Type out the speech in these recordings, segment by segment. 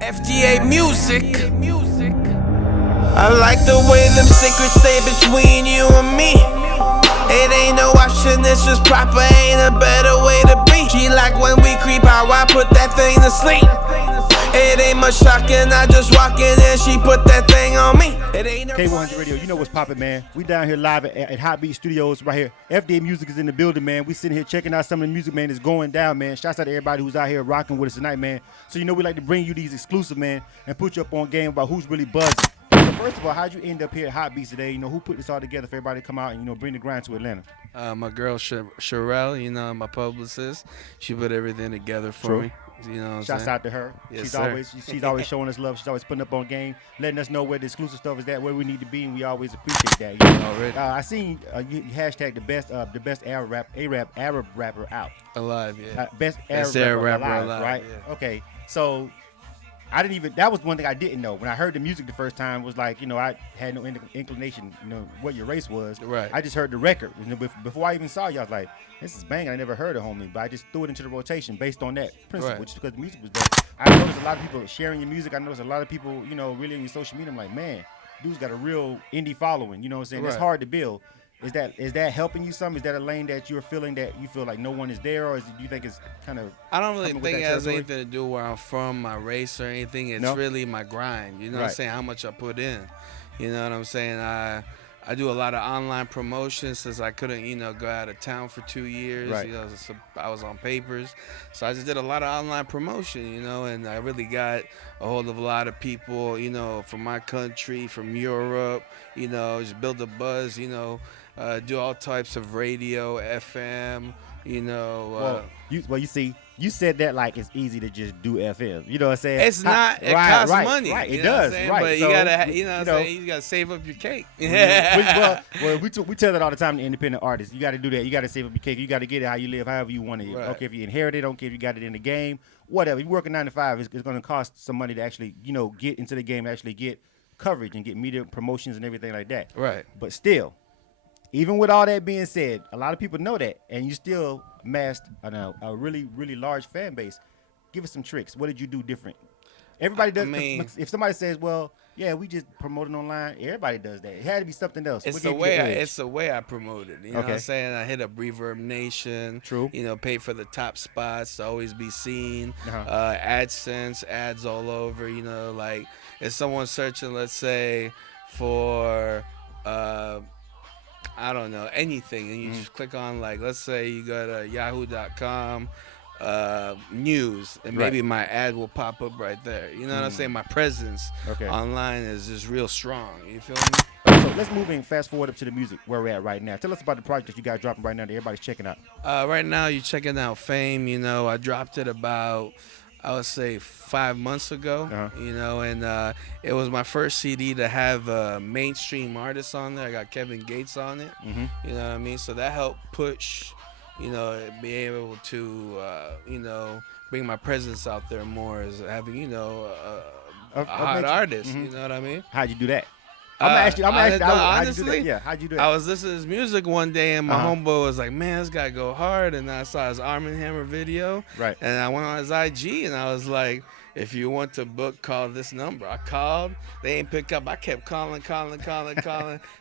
FDA music. I like the way them secrets stay between you and me. It ain't no option, it's just proper, ain't a better way to be. She like when we creep out, I put that thing to sleep. It ain't much talking, I just walk in and she put that thing on me. It ain't K100 Radio, you know what's poppin', man. We down here live at Hot Beat Studios right here. FDA Music is in the building, man. We sitting here checking out some of the music, man, that's going down, man. Shouts out to everybody who's out here rocking with us tonight, man. So you know we like to bring you these exclusive, man, and put you up on game about who's really buzzing. So first of all, how'd you end up here at Hot Beats today? You know, who put this all together for everybody to come out and, you know, bring the grind to Atlanta? My girl Sherelle, you know, my publicist, she put everything together for me. You know what I'm Shouts saying? out to her. Yes, she's always showing us love. She's always putting up on game, letting us know where the exclusive stuff is at, where we need to be, and we always appreciate that. You know? Already. I seen you hashtag the best Arab rapper out. Alive, yeah. Best Best Arab rapper rapper alive, alive, right? yeah. Okay, so that was one thing I didn't know. When I heard the music the first time, was like, you know, I had no inclination, you know, what your race was. Right. I just heard the record. You know, before I even saw you, I was like, this is banging. I never heard of homie, but I just threw it into the rotation based on that principle, Right. just because the music was dope. I noticed a lot of people sharing your music. I noticed a lot of people, you know, really in your social media. I'm like, man, dude's got a real indie following. You know what I'm saying? That's Right. hard to build. Is that helping you some? Is that a lane that you're feeling that you feel like no one is there, or do you think it's kind of? I don't really coming with think it that has territory? anything to do where I'm from, my race or anything. It's No? really my grind. You know what Right. I'm saying? How much I put in. You know what I'm saying? I do a lot of online promotions since I couldn't, you know, go out of town for 2 years. Right. You know, so I was on papers. So I just did a lot of online promotion, you know, and I really got a hold of a lot of people, you know, from my country, from Europe, you know, just build a buzz, you know, do all types of radio, FM, you know. You see, you said that like it's easy to just do FM. You know what I'm saying? It's not. It costs money. Right, you it know what I'm does. saying? Right. But So, you gotta, you know what I'm saying? You gotta save up your cake. we tell that all the time to independent artists. You got to do that. You got to save up your cake. You got to get it how you live, however you want it. Right. Okay, if you inherit it, don't care if you got it in the game, whatever. If you work a 9 to 5, it's going to cost some money to actually, you know, get into the game, actually get coverage and get media promotions and everything like that. Right. But still, even with all that being said, a lot of people know that, and you still amassed a really, really large fan base. Give us some tricks. What did you do different? Everybody does. I mean, if somebody says, "Well, yeah, we just promoting online," everybody does that. It had to be something else. It's What the gave you way edge? it's the way I promote it. You know what I'm saying? I hit up Reverb Nation. True. You know, pay for the top spots to always be seen. Uh-huh. AdSense, ads all over. You know, like if someone's searching, let's say, for I don't know, anything, and you just click on, like, let's say you go to yahoo.com news, and maybe my ad will pop up right there. You know what I'm saying? My presence online is just real strong. You feel me? So let's move in, fast forward up to the music where we're at right now. Tell us about the project that you guys dropping right now that everybody's checking out. Right now, you're checking out Fame. You know, I dropped it about, I would say, 5 months ago. You know, and it was my first CD to have mainstream artists on there. I got Kevin Gates on it. You know what I mean? So that helped push, you know, be able to, you know, bring my presence out there more as having, you know, a hot artist. You know what I mean? How'd you do that? I'm gonna ask you. Honestly, how'd you do that? I was listening to his music one day, and my homeboy was like, "Man, this guy go hard." And I saw his Arm & Hammer video, Right. And I went on his IG, and I was like, "If you want to book, call this number." I called, they ain't pick up. I kept calling.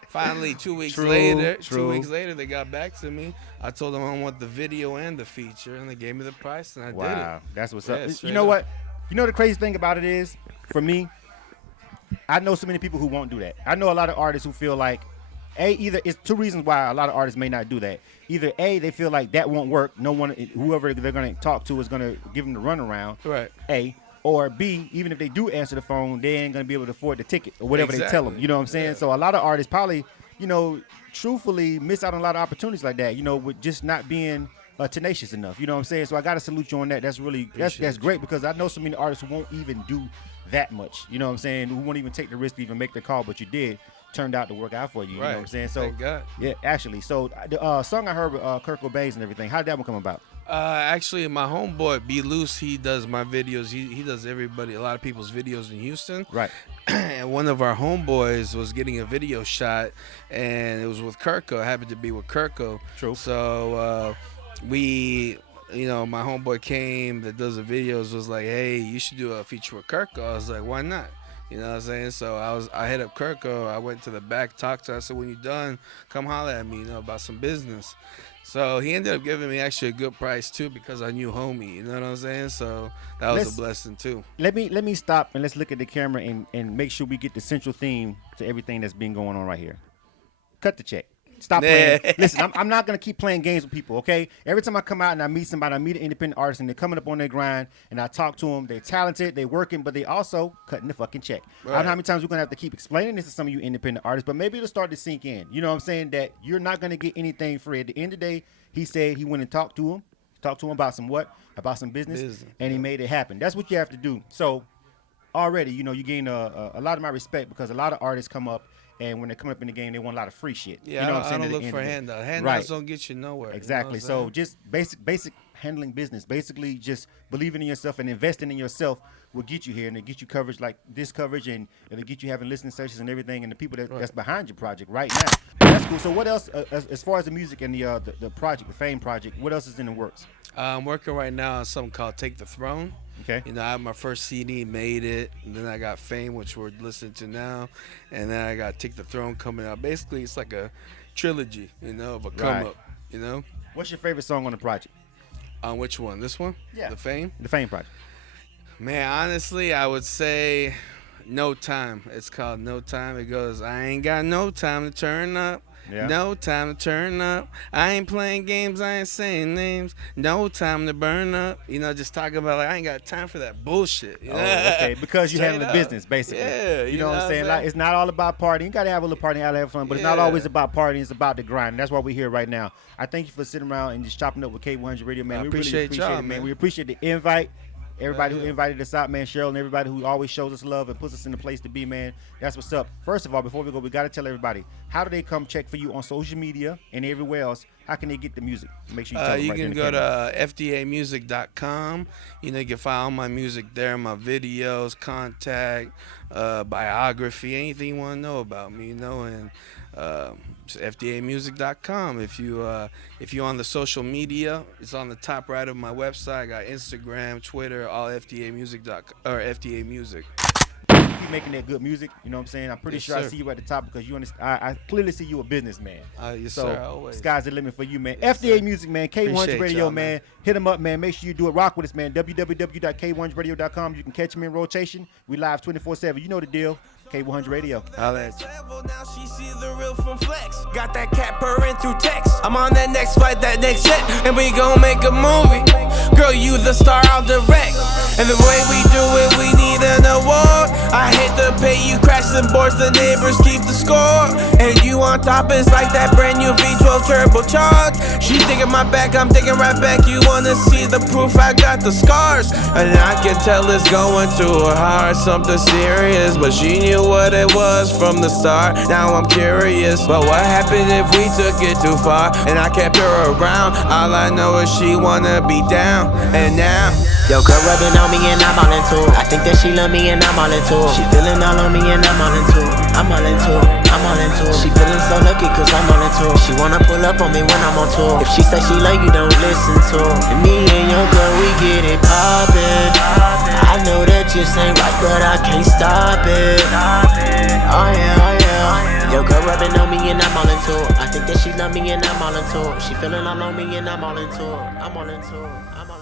Finally, 2 weeks later, they got back to me. I told them I want the video and the feature, and they gave me the price, and I did it. Wow, that's what's up. Yeah, You know what? You know the crazy thing about it is, for me, I know so many people who won't do that. I know a lot of artists who feel like, either it's two reasons why a lot of artists may not do that. Either A, they feel like that won't work. No one, whoever they're going to talk to is going to give them the runaround. Right. A. Or B, even if they do answer the phone, they ain't going to be able to afford the ticket or whatever they tell them. You know what I'm saying? Yeah. So a lot of artists probably, you know, truthfully miss out on a lot of opportunities like that, you know, with just not being tenacious enough. You know what I'm saying? So I got to salute you on that. That's really, that's great, because I know so many artists who won't even do that much. You know what I'm saying? Who won't even take the risk to even make the call, but you did. Turned out to work out for you. You know what I'm saying? So, thank God. Yeah, actually. So the song I heard with Kurt Cobain and everything, how did that one come about? Actually, my homeboy B Loose, he does my videos. He does a lot of people's videos in Houston. Right. And one of our homeboys was getting a video shot, and it was with Kirko. It happened to be with Kirko. True. So we my homeboy came that does the videos was like, hey, you should do a feature with Kirko. I was like, why not? You know what I'm saying? So I hit up Kirko. I went to the back, talked to her. I said, when you're done, come holler at me, about some business. So he ended up giving me actually a good price too because I knew homie. You know what I'm saying? So that was a blessing too. Let me stop and let's look at the camera and make sure we get the central theme to everything that's been going on right here. Cut the check. Stop playing. Listen, I'm not going to keep playing games with people, okay? Every time I come out and I meet somebody, I meet an independent artist, and they're coming up on their grind, and I talk to them. They're talented, they're working, but they also cutting the fucking check. Right. I don't know how many times we're going to have to keep explaining this to some of you independent artists, but maybe it'll start to sink in. You know what I'm saying? That you're not going to get anything free. At the end of the day, he said he went and talked to him about some what? About some business. And he made it happen. That's what you have to do. So already, you gain a lot of my respect because a lot of artists come up, and when they're coming up in the game, they want a lot of free shit. Yeah, you know what I'm saying? I don't look for handouts. Handouts don't get you nowhere. Exactly. You know so just basic handling business. Basically, just believing in yourself and investing in yourself will get you here, and it'll get you coverage like this coverage, and it'll get you having listening sessions and everything, and the people that's behind your project right now. That's cool. So what else, as far as the music and the project, the Fame project, what else is in the works? I'm working right now on something called Take the Throne. Okay. I have my first CD, made it, and then I got Fame, which we're listening to now, and then I got Take the Throne coming out. Basically, it's like a trilogy, of a come up, What's your favorite song on the project? On which one? This one? Yeah. The Fame? The Fame project. Man, honestly, I would say No Time. It's called No Time. It goes, I ain't got no time to turn up. Yeah. No time to turn up. I ain't playing games. I ain't saying names. No time to burn up. Just talking about I ain't got time for that bullshit. Oh, okay. Because you handle the business, basically. Yeah. You know what I'm saying? Like, it's not all about partying. You got to have a little party, got to have fun, but it's not always about partying. It's about the grind. And that's why we're here right now. I thank you for sitting around and just chopping up with K100 Radio, man. We really appreciate y'all, it, man. We appreciate the invite. Everybody who invited us out, man, Cheryl, and everybody who always shows us love and puts us in the place to be, man. That's what's up. First of all, before we go, we got to tell everybody, how do they come check for you on social media and everywhere else? How can they get the music? Make sure you tell them you right can go to fdamusic.com. You can find all my music there, my videos, contact, biography, anything you want to know about me, and fdamusic.com. If you're on the social media, it's on the top right of my website. I got Instagram, Twitter, all FDA Music. Keep making that good music, you know what I'm saying? I'm pretty sure I see you at the top because you understand. I clearly see you a businessman. Yes, so, sir. Always. Sky's the limit for you, man. Yes, FDA Music, man. K100 Radio, man. Hit them up, man. Make sure you do it. Rock with us, man. www.k100radio.com. You can catch them in rotation. We live 24/7. You know the deal. K100 Radio. I'll at you. Now she see the real from Flex. Got that cat purring through text. I'm on that next flight, that next jet, and we gon' make a movie. Girl, you the star, I'll direct. And the way we do it, we need an award. I hate to pay you, crash some boards, the neighbors keep the score. And you on top, it's like that brand new V12 turbocharged. She thinking my back, I'm thinking right back. You wanna see the proof, I got the scars. And I can tell it's going to her heart, something serious. But she knew what it was from the start. Now I'm curious, but what happened if we took it too far? And I kept her around. All I know is she wanna be down. And now yo, girl rubbing on me and I'm all into it. I think that she love me and I'm all into it. She feeling all on me and I'm all into it. I'm all into it. I'm all into it. She feeling so lucky cause I'm all into it. She wanna pull up on me when I'm on tour. If she say she love you, don't listen to her. And me and your girl, we get it poppin'. I know that just ain't right, but I can't stop it. Oh yeah, oh yeah. Yo, girl rubbing on me and I'm all into it. I think that she love me and I'm all into it. She feeling all on me and I'm all into it. I'm all into it. I'm all